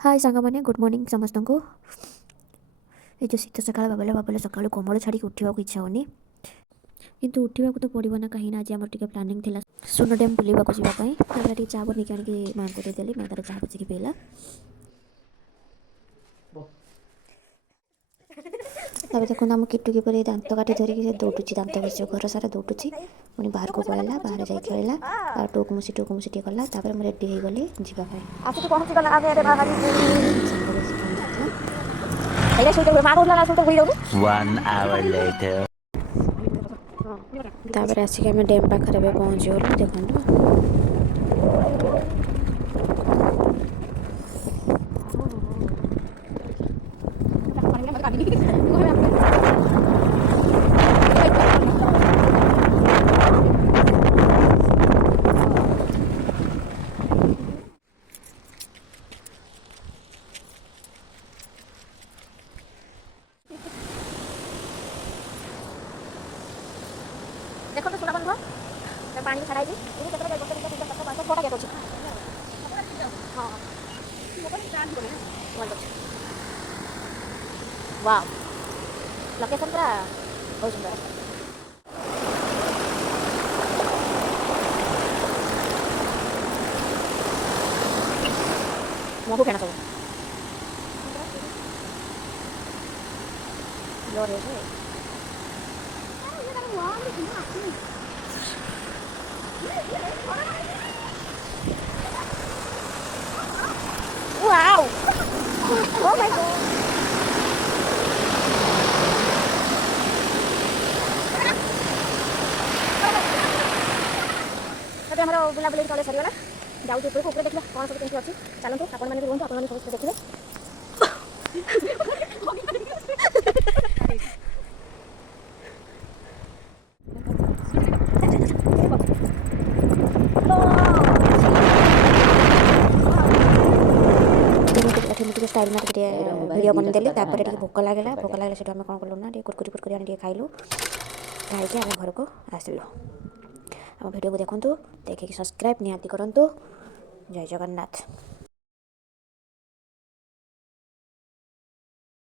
हाय सांगमाने good morning समस्त को। ये जो शीत सकाळ भाविले भाविले सकाळू कमल छाड़ी उठा इच्छा होनी किंतु उठा तो पड़ो ना कहीं आज आम टे प्लानिंग थी सुन डैम बुलवाक जावाई चाह बनिक आनी माँ को देदेली माँ तार चाह बसिक पीला। तब देखो आम किटु किपर दात काटी धरिक से दौड़ुची दात घसी घर सारा दौड़ुची पुणी बाहर को पलैला बाहर जा खेला टोक मुसी टे कला मुझे रेडी हो गली जावाई आसिक आम डैम पाखे पहुँची गलु देखो देखो तो सुना बंद पानी छाड़ा वाह लोकेशन पूरा बहुत सुंदर महू फेण सब Wow! Oh my god! तब आम बुलाबुल तले सरीगला जाऊँ ऊपर देखा कौन सब कमी अच्छी चलते आपण मैंने रुहतु आप समस्त देखिए स्टाइल में वीडियो बनदेली भोक लगे से आम कौन कलु ना कुरकुरी आनी खाइलु खाई आम घर को आसिलु आम वीडियो को देखु देखिए सब्सक्राइब निहाती करूँ। जय जगन्नाथ।